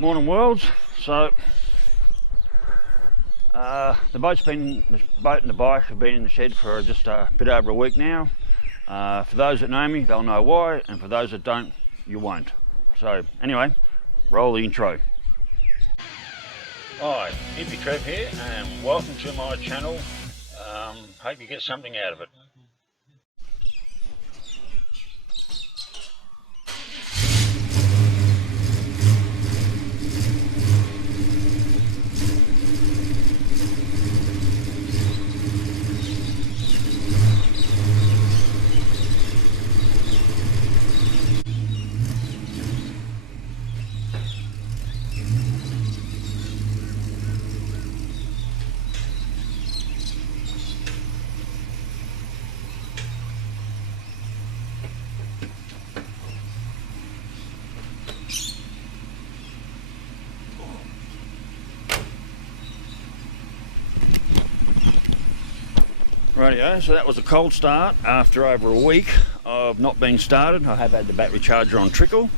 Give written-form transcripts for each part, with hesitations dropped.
Morning worlds. So the boat and the bike have been in the shed for just a bit over a week now. For those that know me, they'll know why, and for those that don't, you won't. So anyway, roll the intro. Hi, Hippy Trev here, and welcome to my channel. Hope you get something out of it. Rightio, so that was a cold start after over a week of not being started. I have had the battery charger on trickle,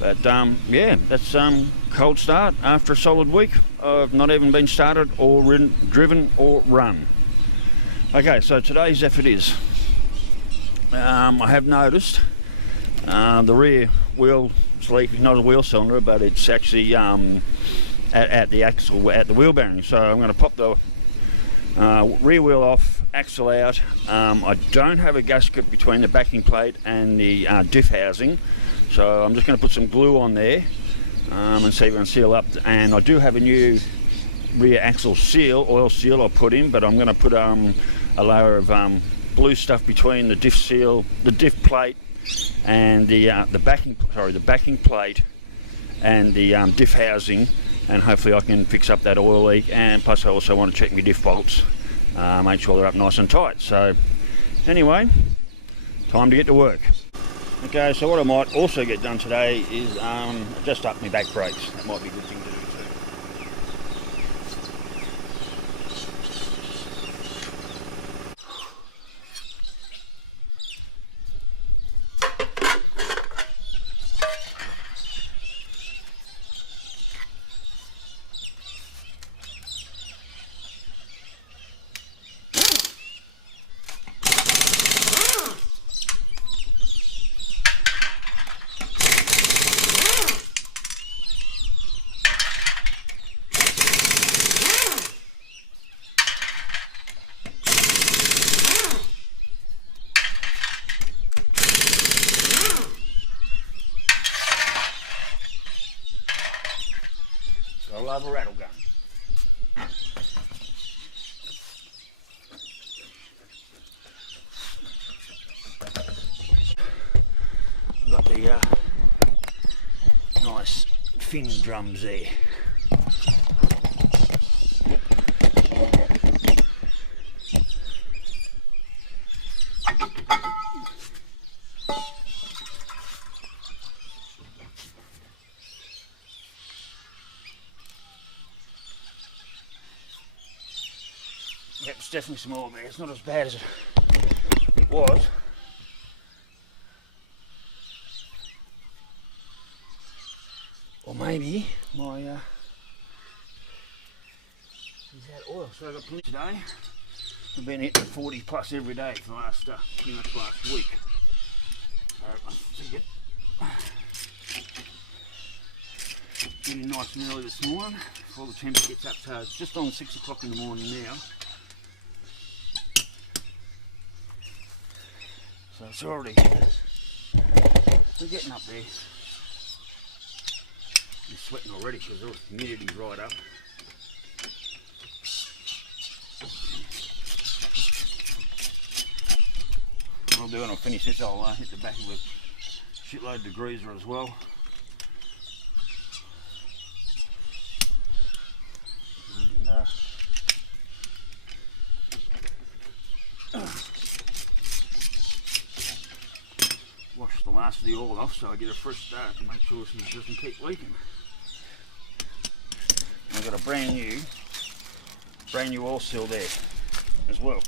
but yeah, that's cold start after a solid week of not even being started or driven or run. Okay, so today's effort is, I have noticed the rear wheel sleeve is not a wheel cylinder, but it's actually at the axle, at the wheel bearing. So I'm going to pop the rear wheel off, axle out. I don't have a gasket between the backing plate and the diff housing, so I'm just going to put some glue on there and see if I can seal up. And I do have a new rear axle seal, oil seal I put in, but I'm going to put a layer of blue stuff between the diff seal, the diff plate, and the backing plate and the diff housing, and hopefully I can fix up that oil leak. And plus I also want to check my diff bolts, make sure they're up nice and tight. So anyway, time to get to work. Okay, so what I might also get done today is just up my back brakes. That might be a good thing to do too. I love a rattle gun. I've got the nice fin drums there. Yep, it's definitely some oil there. It's not as bad as it was. Or maybe my is that oil. So I've got plenty today. I've been hitting 40 plus every day for the last pretty much last week. So I think it. Getting nice and early this morning before the temperature gets up to just on 6 o'clock in the morning now. So it's already, we're getting up there. I'm sweating already because the humidity's right up. What I'll do when I finish this, I'll hit the back of a shitload of degreaser as well. And wash the last of the oil off so I get a fresh start and make sure this doesn't keep leaking. And I've got a brand new oil seal there as well.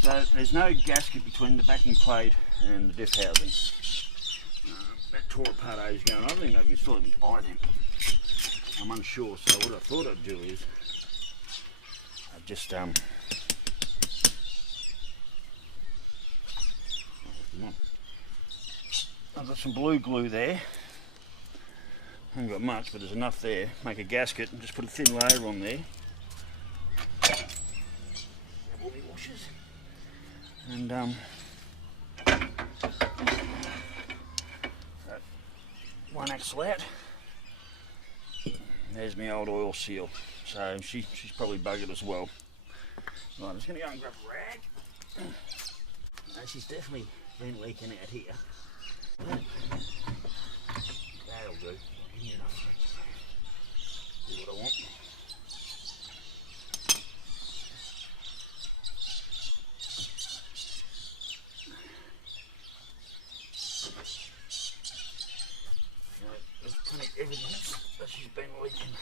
So there's no gasket between the backing plate and the diff housing. That tore apart ages ago, and I think I can still even buy them. I'm unsure, so what I thought I'd do is I'd just come on. I've got some blue glue there. I haven't got much, but there's enough there. Make a gasket and just put a thin layer on there. Grab all my washers and one axle out. There's my old oil seal. So she's probably buggered as well. Right, I'm just going to go and grab a rag. She's definitely been leaking out here. That'll do. Give me enough. Do what I want. Right, there's plenty of evidence that she's been leaking.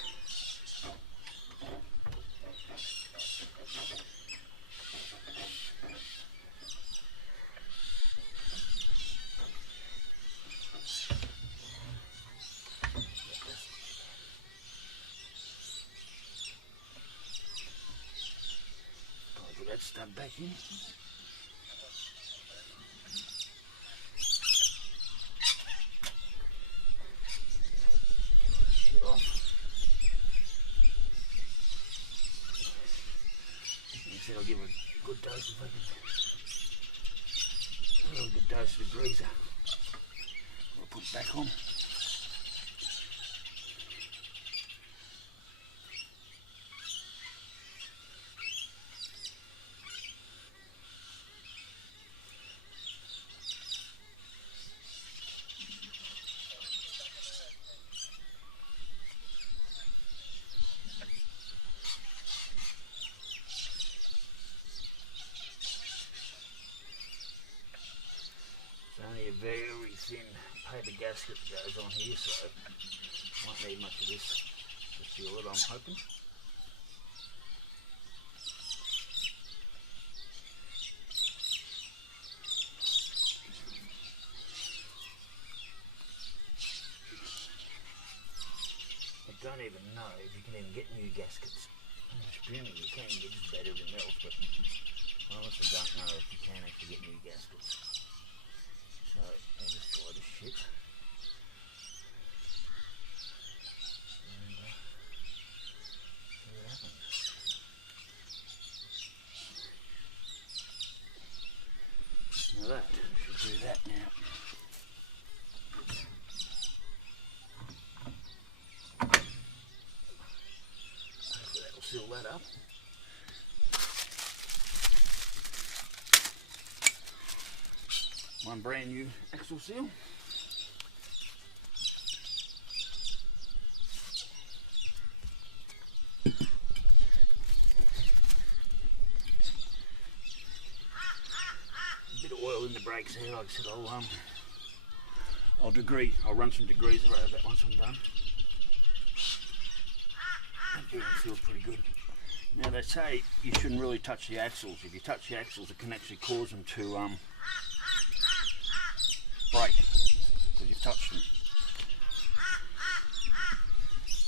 That stub back in. Shit off. Instead I'll give her a good dose of a really good dose of degreaser. I'll put it back on. Only a very thin paper gasket that goes on here, so won't need much of this to seal it, I'm hoping. I don't even know if you can even get new gaskets. I'm assuming you can, get just about everything else, but I honestly don't know if you can actually get new gaskets. So I'll just try this shit and see what happens. Now that should do that now. Hopefully that will seal that up. One brand new axle seal. A bit of oil in the brakes here, like I said, I'll run some degreaser over that once I'm done. That bearing feels pretty good. Now they say you shouldn't really touch the axles. If you touch the axles, it can actually cause them to break because you've touched them.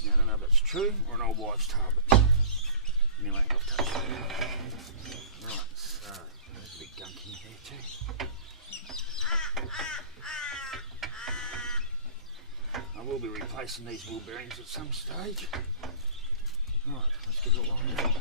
Now I don't know if that's true or an old wives' tale, but anyway, I've touched it. Right, so there's a bit gunk in here too. I will be replacing these wheel bearings at some stage. Right, let's get it lined up.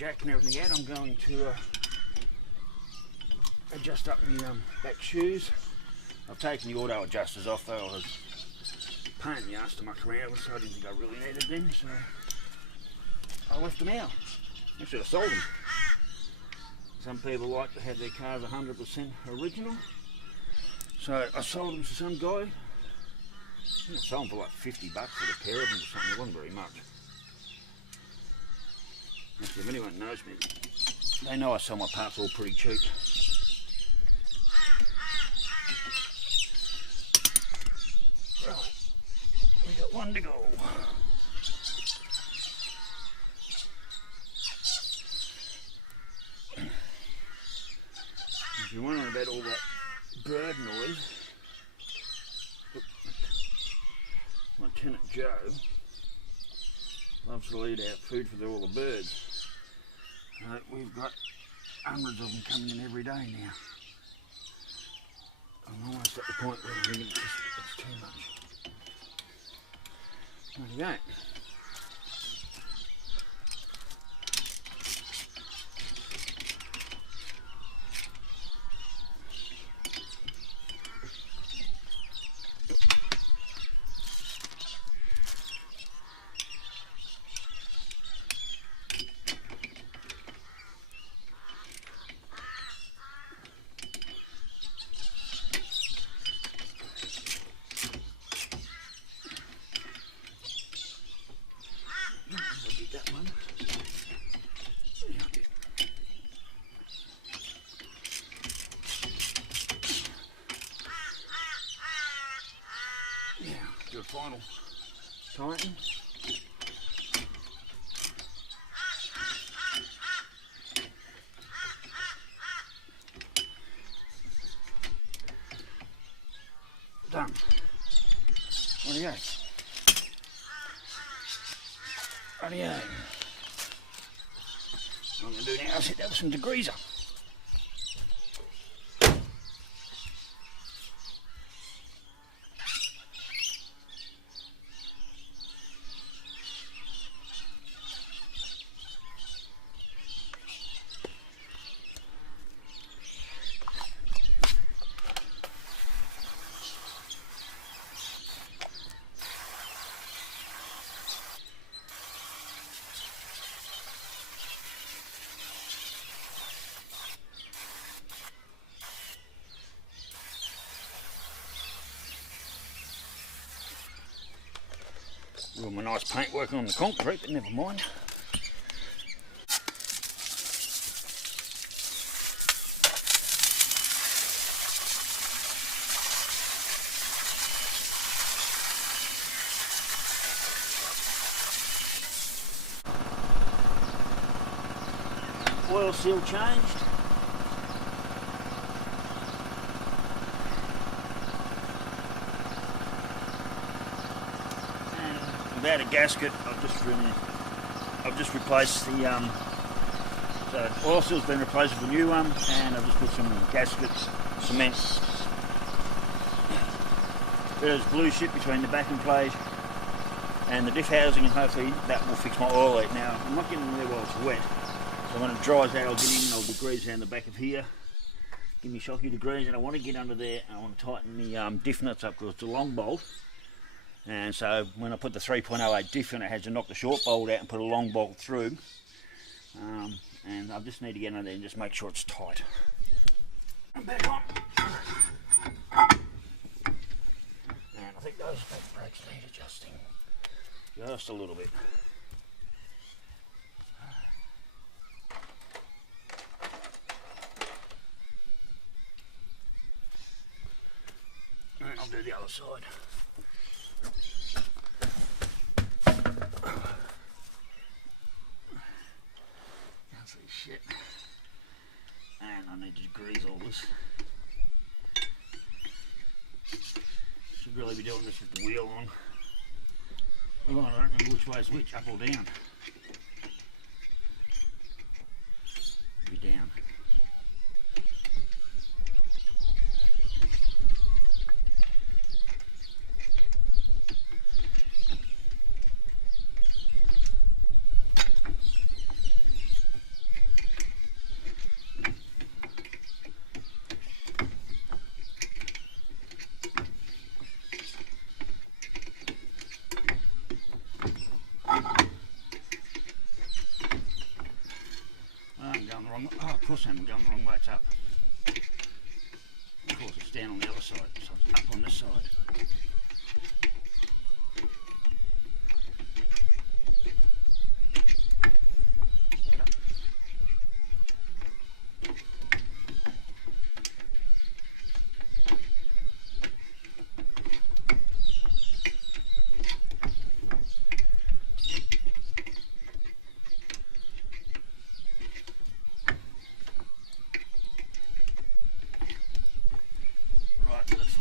jack and everything out, I'm going to adjust up my back shoes. I've taken the auto adjusters off though. I was a pain in the ass to muck around with, so I didn't think I really needed them, so I left them out. Actually I sold them. Some people like to have their cars 100% original, so I sold them to some guy. I think I sold them for like $50 for the pair of them or something. It wasn't very much. Actually, if anyone knows me, they know I sell my parts all pretty cheap. Right, we got one to go. If you're wondering about all that bird noise, Lieutenant Joe loves to lead out food for all the birds. We've got hundreds of them coming in every day now. I'm almost at the point where I'm thinking it's too much. There you go. Do a final tighten. Done. Rightio. Rightio. What I'm going to do now is hit that with some degreaser. All my nice paint working on the concrete, but never mind. Oil seal changed. Without a gasket, I've just replaced the so oil seal's been replaced with a new one, and I've just put some gaskets, cement. There's blue shit between the backing plate and the diff housing, and hopefully that will fix my oil leak. Now I'm not getting in there while it's wet, so when it dries out I'll get in and I'll degrease down the back of here, give me shocky degrees, and I want to get under there and I want to tighten the diff nuts up because it's a long bolt. And so when I put the 3.08 diff in, it had to knock the short bolt out and put a long bolt through. And I just need to get under there and just make sure it's tight. I'm back on. And I think those back brakes need adjusting just a little bit. And I'll do the other side. Shit. And I need to degrease all this. Should really be doing this with the wheel on. Oh, I don't remember which way is which, up or down. Be down. saying we're going the wrong way, it's up. Of course it's down on the other side, so it's up on this side.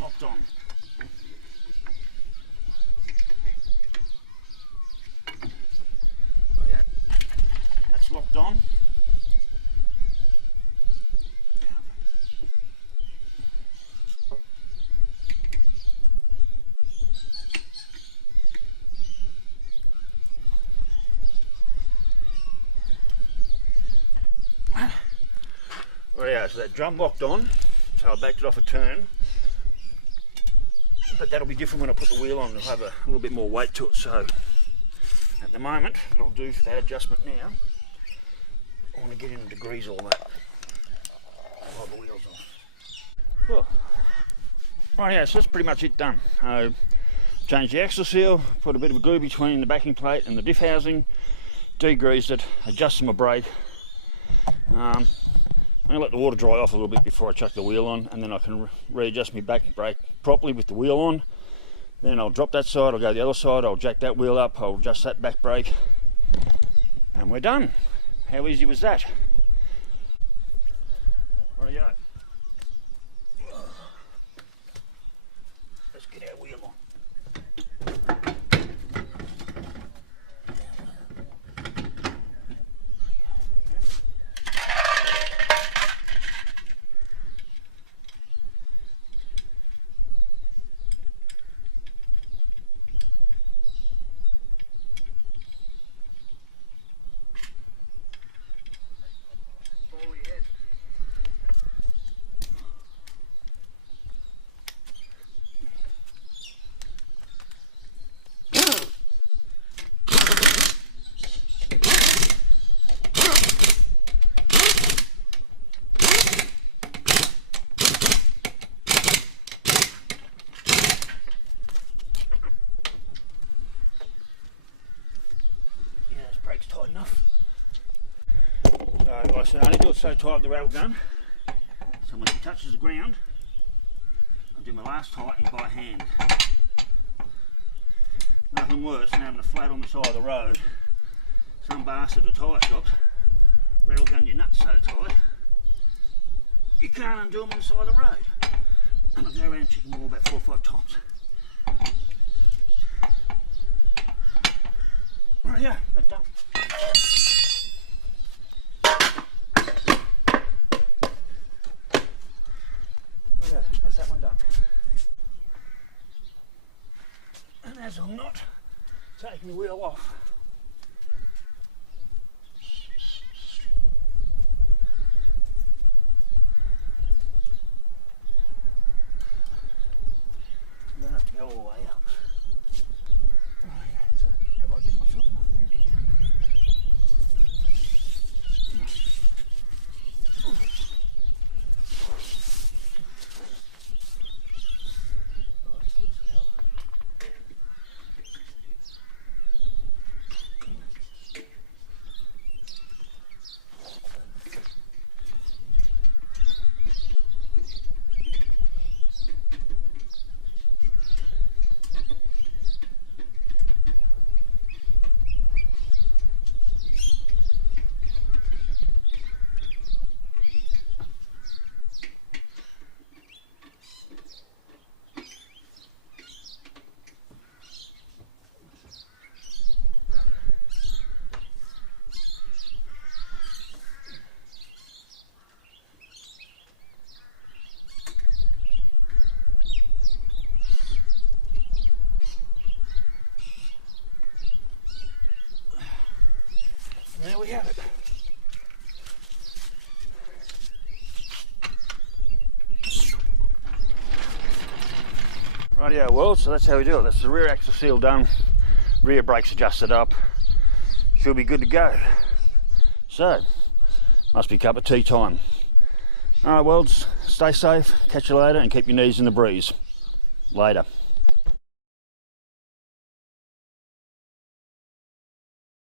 Locked on. Oh yeah, that's locked on. Oh yeah, so that drum locked on, so I backed it off a turn. But that'll be different when I put the wheel on. It'll have a little bit more weight to it. So at the moment, it'll do for that adjustment now. I want to get in the degrees all that while the wheel's on. Oh. Right, yeah, so that's pretty much it done. Changed the axle seal, put a bit of a glue between the backing plate and the diff housing, degreased it, adjusted my brake. I'm going to let the water dry off a little bit before I chuck the wheel on, and then I can readjust my back brake properly with the wheel on. Then I'll drop that side, I'll go the other side, I'll jack that wheel up, I'll adjust that back brake, and we're done. How easy was that? Rightio. Let's get our wheel on. Tight enough. Like I said, I only do it so tight with the rattle gun, so when it touches the ground, I do my last tightening by hand. Nothing worse than having a flat on the side of the road, some bastard at the tyre shops rattle gun your nuts so tight, you can't undo them on the side of the road. And I go around and check them all about 4 or 5 times. Right, yeah, they're done. Yeah, that's that one done. And as I'm not taking the wheel off, I'm going to have to go all the way up. Oh yeah, so have I given myself enough room to get under? There we have it. Rightio, well, so that's how we do it. That's the rear axle seal done, rear brakes adjusted up. Should be good to go. So, must be cup of tea time. All right, worlds, stay safe, catch you later, and keep your knees in the breeze. Later.